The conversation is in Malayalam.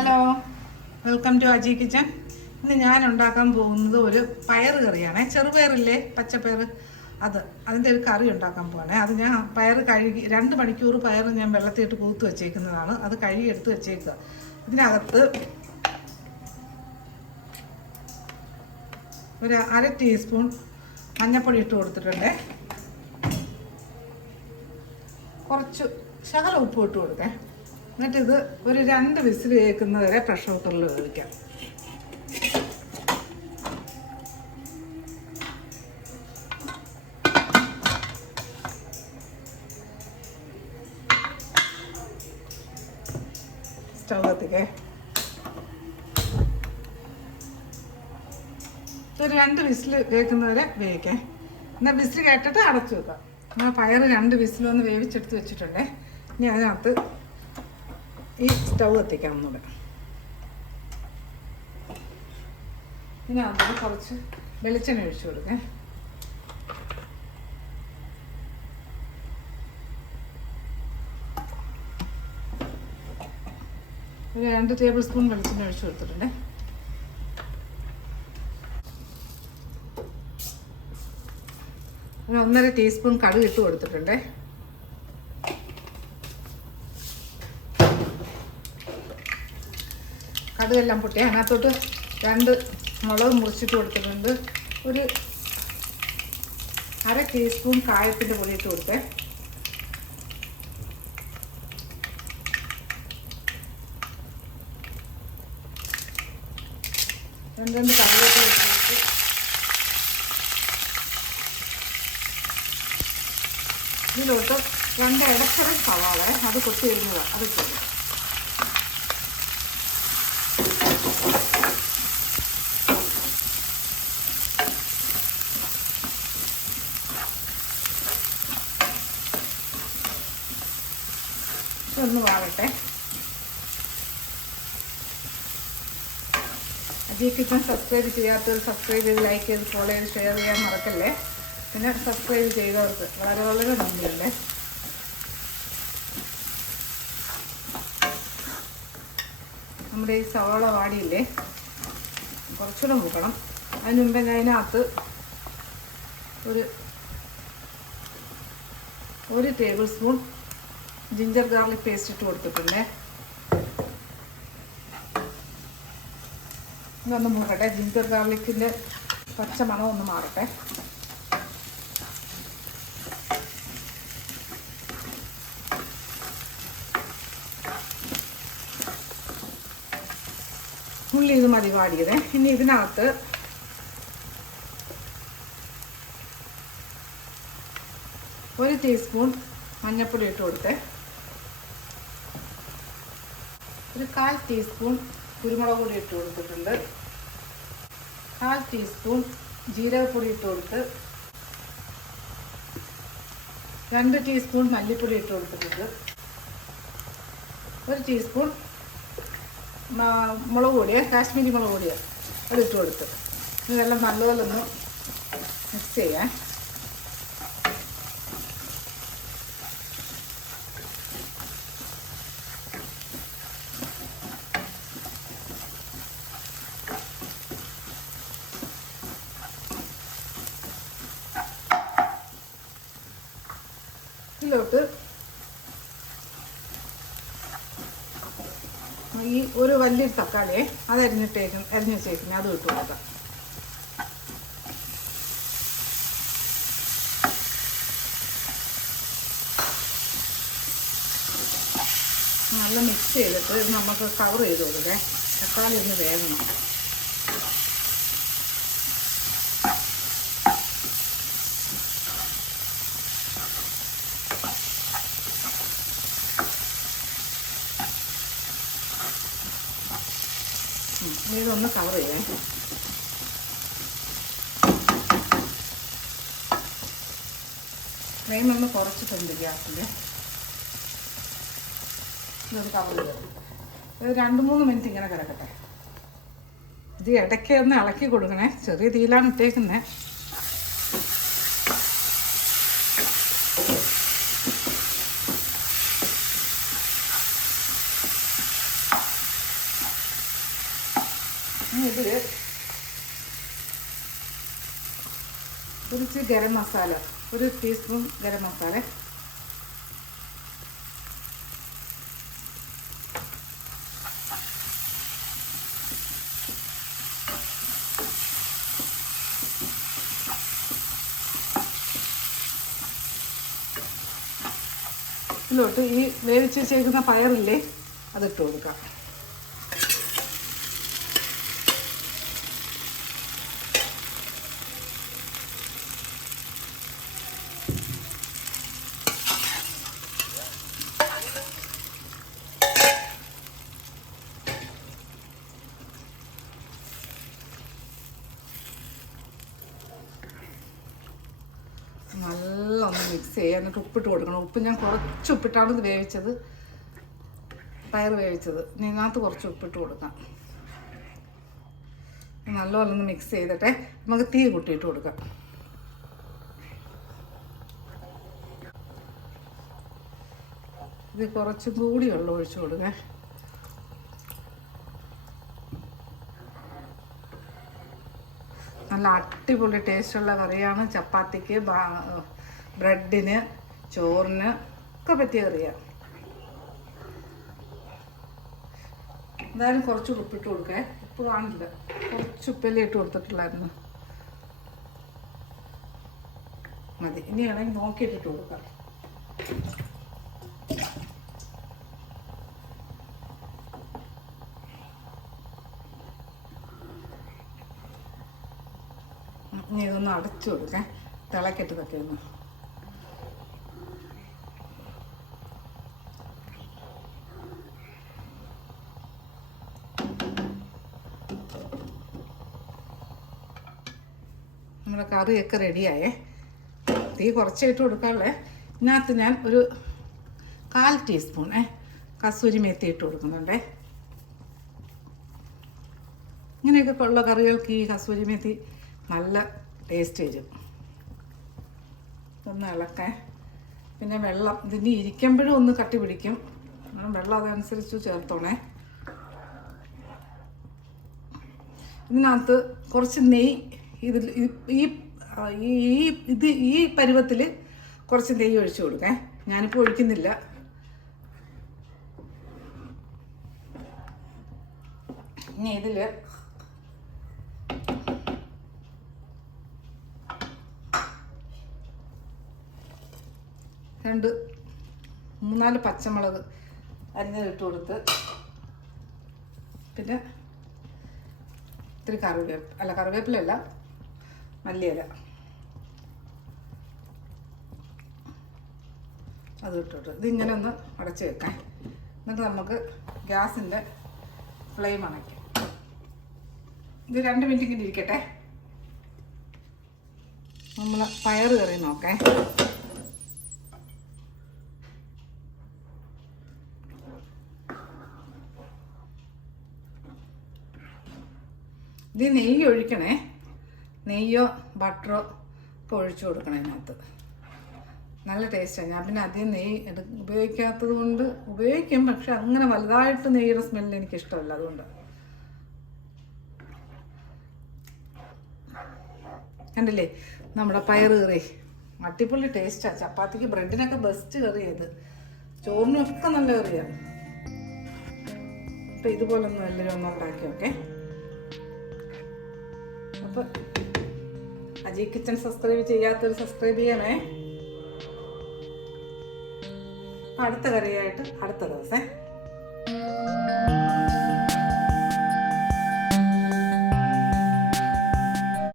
Hello. Welcome to Aji kitchen ഇന്ന് ഞാൻ ഉണ്ടാക്കാൻ പോകുന്നത് ഒരു പയർ കറിയാണേ. ചെറുപയറില്ലേ? പച്ചപ്പയർ. അത് അതിന്റെ ഒരു കറി ഉണ്ടാക്കാൻ പോകണേ അത് ഞാൻ പയർ കഴുകി രണ്ട് മണിക്കൂർ പയർ ഞാൻ വെള്ളത്തിട്ട് കൂത്ത് വെച്ചേക്കുന്നതാണ്. അത് കഴുകി എടുത്ത് വെച്ചേക്കുക. ഇതിനകത്ത് ഒരു അര ടീസ്പൂൺ മഞ്ഞൾപ്പൊടി ഇട്ട് കൊടുത്തിട്ടുണ്ടേ. കുറച്ച് ശകലം ഉപ്പ് ഇട്ട് കൊടുക്കേ എന്നിട്ട് ഇത് ഒരു രണ്ട് വിസിൽ കേൾക്കുന്നത് വരെ പ്രഷർ കുക്കറിൽ വേവിക്കാം കത്തിക്കേ ഒരു രണ്ട് വിസിൽ കേൾക്കുന്നവരെ വേവിക്കാം. എന്നാൽ വിസിൽ കേട്ടിട്ട് അടച്ചു വെക്കാം. നമ്മൾ പയർ രണ്ട് വിസിലൊന്ന് വേവിച്ചെടുത്ത് വെച്ചിട്ടുണ്ടേ. ഇനി അതിനകത്ത് ഈ സ്റ്റൗ എത്തിക്കാം ഒന്നുകൂടെ ഇതിനകത്ത് കുറച്ച് വെളിച്ചെണ്ണ ഒഴിച്ചു കൊടുക്കേ. ഒരു രണ്ട് ടേബിൾ സ്പൂൺ വെളിച്ചെണ്ണ ഒഴിച്ചു കൊടുത്തിട്ടുണ്ട്. ഒരു ഒന്നര ടീസ്പൂൺ കടുക് ഇട്ട് കൊടുത്തിട്ടുണ്ടേ. കടുകെല്ലാം പൊട്ടി. അതിനകത്തോട്ട് രണ്ട് മുളക് മുറിച്ചിട്ട് കൊടുത്തിട്ടുണ്ട്. ഒരു അര ടീസ്പൂൺ കായത്തിന്റെ പൊടി ഇട്ട് കൊടുത്തേ. രണ്ട് രണ്ട് കറിവേപ്പില ഇട്ട് കൊടുത്ത്. ഇതിലോട്ട് രണ്ട് ഇടത്തരം സവാള അത് കൊത്തി വരുന്നതാണ് അത് ഇട്ടത് ഒന്ന് വാഴട്ടെ അജയ് കിച്ചൺ സബ്സ്ക്രൈബ് ചെയ്യാത്തവർ സബ്സ്ക്രൈബ് ചെയ്ത് ലൈക്ക് ചെയ്ത് ഫോളോ ചെയ്ത് ഷെയർ ചെയ്യാൻ മറക്കല്ലേ? പിന്നെ സബ്സ്ക്രൈബ് ചെയ്തവർക്ക് വളരെ വളരെ നന്ദിയല്ലേ? നമ്മുടെ ഈ സവാള വാടിയില്ലേ? കുറച്ചുകൂടെ മുക്കണം. അതിന് മുമ്പേ ഞാൻ അതിനകത്ത് ഒരു ഒരു tablespoon ginger garlic paste ഇട്ട് കൊടുത്തിട്ടുണ്ടേ. ഇതൊന്ന് മൂക്കട്ടെ. ജിഞ്ചർ ഗാർലിക്കിന്റെ പച്ച മണം ഒന്ന് മാറട്ടെ. ഉള്ളി ഇത് മതി വാടിയത്. ഇനി ഇതിനകത്ത് ഒരു ടീസ്പൂൺ മഞ്ഞൾപ്പൊടി ഇട്ട് കൊടുത്തേ. ഒരു കാൽ ടീസ്പൂൺ കുരുമുളക് പൊടി ഇട്ട് കൊടുത്തിട്ടുണ്ട്. കാൽ ടീസ്പൂൺ ജീരകപ്പൊടി ഇട്ട് കൊടുത്ത് രണ്ട് ടീസ്പൂൺ മല്ലിപ്പൊടി ഇട്ട് കൊടുത്തിട്ടുണ്ട്. ഒരു ടീസ്പൂൺ മുളക് പൊടിയാണ് കാശ്മീരി മുളക് പൊടിയാണ് അത് ഇട്ട് കൊടുത്ത്. ഇതെല്ലാം നല്ലപോലെ മിക്സ് ചെയ്യാം. ഇതിലോട്ട് ഈ ഒരു വലിയൊരു തക്കാളിയെ അത് അരിഞ്ഞിട്ടേക്കും അരിഞ്ഞ് വെച്ചേക്കുന്നത് അത് ഇട്ട് കൊടുക്കാം. നല്ല മിക്സ് ചെയ്തിട്ട് നമുക്ക് കവർ ചെയ്ത് കൊടുക്കേ. തക്കാളി ഒന്ന് വേകണം ഇതൊന്ന് കവർ ചെയ്യാം ഫ്ലെയിം ഒന്ന് കുറച്ചിട്ടുണ്ട് ഗ്യാസിന്റെ ഇതൊന്ന് കവർ ചെയ്യാം ഇത് രണ്ട് മൂന്ന് മിനിറ്റ് ഇങ്ങനെ കിടക്കട്ടെ. ഇത് ഇടയ്ക്ക് ഒന്ന് ഇളക്കി കൊടുക്കണേ. ചെറിയ തീയിലാണ് ഇട്ടേക്കുന്നത് ഇനി കുറച്ച് ഗരം മസാല ഒരു ടീസ്പൂൺ ഗരം മസാല. ഇതിലോട്ട് ഈ വേവിച്ച് വെച്ചേക്കുന്ന പയറില്ലേ അതിട്ട് കൊടുക്കാം നല്ല ഒന്ന് മിക്സ് ചെയ്യുക എന്നിട്ട് ഉപ്പിട്ട് കൊടുക്കണം. ഉപ്പ് ഞാൻ കുറച്ച് ഉപ്പിട്ടാണ് ഇത് വേവിച്ചത്. പയർ വേവിച്ചത്. ഇതിനകത്ത് കുറച്ച് ഉപ്പിട്ട് കൊടുക്കാം. നല്ലപോലെ ഒന്ന് മിക്സ് ചെയ്തിട്ടെ. നമുക്ക് തീ കൂട്ടിയിട്ട് കൊടുക്കാം. ഇത് കുറച്ചും കൂടി വെള്ളം ഒഴിച്ചു കൊടുക്കേ. നല്ല അടിപൊളി ടേസ്റ്റുള്ള കറിയാണ്. ചപ്പാത്തിക്ക് ബ്രെഡിന് ചോറിന് ഒക്കെ പറ്റിയ കറിയാണ് എന്തായാലും കുറച്ച് ഉപ്പിട്ട് കൊടുക്കേ. ഉപ്പ് കാണില്ല കുറച്ച് ഉപ്പല്ലേ ഇട്ട് കൊടുത്തിട്ടുള്ളായിരുന്നു. മതി. ഇനിയാണെങ്കിൽ നോക്കിയിട്ടിട്ട് കൊടുക്കാം. ഇനി ഇതൊന്ന് അടച്ചു കൊടുക്കാം. തിളക്കിട്ട് ഒന്ന് നമ്മുടെ കറിയൊക്കെ റെഡിയായേ. തീ കുറച്ചായിട്ട് കൊടുക്കാനുള്ളേ. ഇതിനകത്ത് ഞാൻ ഒരു കാൽ ടീസ്പൂണേ കസൂരി മേത്തി ഇട്ട് കൊടുക്കുന്നുണ്ടേ. ഇങ്ങനെയൊക്കെ ഉള്ള കറികൾക്ക് ഈ കസൂരി മേത്തി നല്ല ടേസ്റ്റ് വരും. ഒന്ന് ഇളക്കാൻ പിന്നെ വെള്ളം ഇതിന് ഇരിക്കുമ്പോഴും ഒന്ന് കട്ടി പിടിക്കും. വെള്ളം അതനുസരിച്ച് ചേർത്തോണേ. ഇതിനകത്ത് കുറച്ച് നെയ്യ് ഇതിൽ ഈ- ഈ ഇത് ഈ പരുവത്തിൽ കുറച്ച് നെയ്യ് ഒഴിച്ചു കൊടുക്കേ. ഞാനിപ്പോൾ ഒഴിക്കുന്നില്ല. ഇനി ഇതിൽ രണ്ട് മൂന്നാൽ പച്ചമുളക് അരിഞ്ഞതിട്ട് കൊടുത്ത് പിന്നെ ഇത്തിരി കറിവേപ്പ് അല്ല കറിവേപ്പിലല്ല മല്ലിയില. അത് ഇട്ടിട്ട് ഇതിങ്ങനെ ഒന്ന് അടച്ച് വെക്കാം എന്നിട്ട് നമുക്ക് ഗ്യാസിന്റെ ഫ്ലെയിം അണയ്ക്കാം. ഇത് രണ്ട് മിനിറ്റ് ഇങ്ങനെ ഇരിക്കട്ടെ. നമ്മൾ പയറ് കറി നോക്കേ. ഇത് നെയ്യ് ഒഴിക്കണേ. നെയ്യോ ബട്ടറോ ഒക്കെ ഒഴിച്ചു കൊടുക്കണം അതിനകത്ത്. നല്ല ടേസ്റ്റാണ് ഞാൻ പിന്നെ അധികം നെയ്യ് എടു ഉപയോഗിക്കാത്തത് കൊണ്ട് ഉപയോഗിക്കും പക്ഷെ അങ്ങനെ വലുതായിട്ട് നെയ്യുടെ സ്മെല്ല് എനിക്ക് ഇഷ്ടമല്ല അതുകൊണ്ട്. കണ്ടില്ലേ? നമ്മുടെ പയറ് കറി. അടിപൊളി ടേസ്റ്റാണ് ചപ്പാത്തിക്ക് ബ്രെഡിനൊക്കെ ബെസ്റ്റ് കറിയത് ചോറിനൊക്കെ നല്ല കറിയാണ് അപ്പം ഇതുപോലൊന്നും എല്ലാവരും ഒന്ന് ഉണ്ടാക്കി ഓക്കെ അജി കിച്ചൺ സബ്സ്ക്രൈബ് ചെയ്യാത്തൊരു സബ്സ്ക്രൈബ് ചെയ്യണേ. അടുത്ത കറിയായിട്ട് അടുത്ത ദിവസം.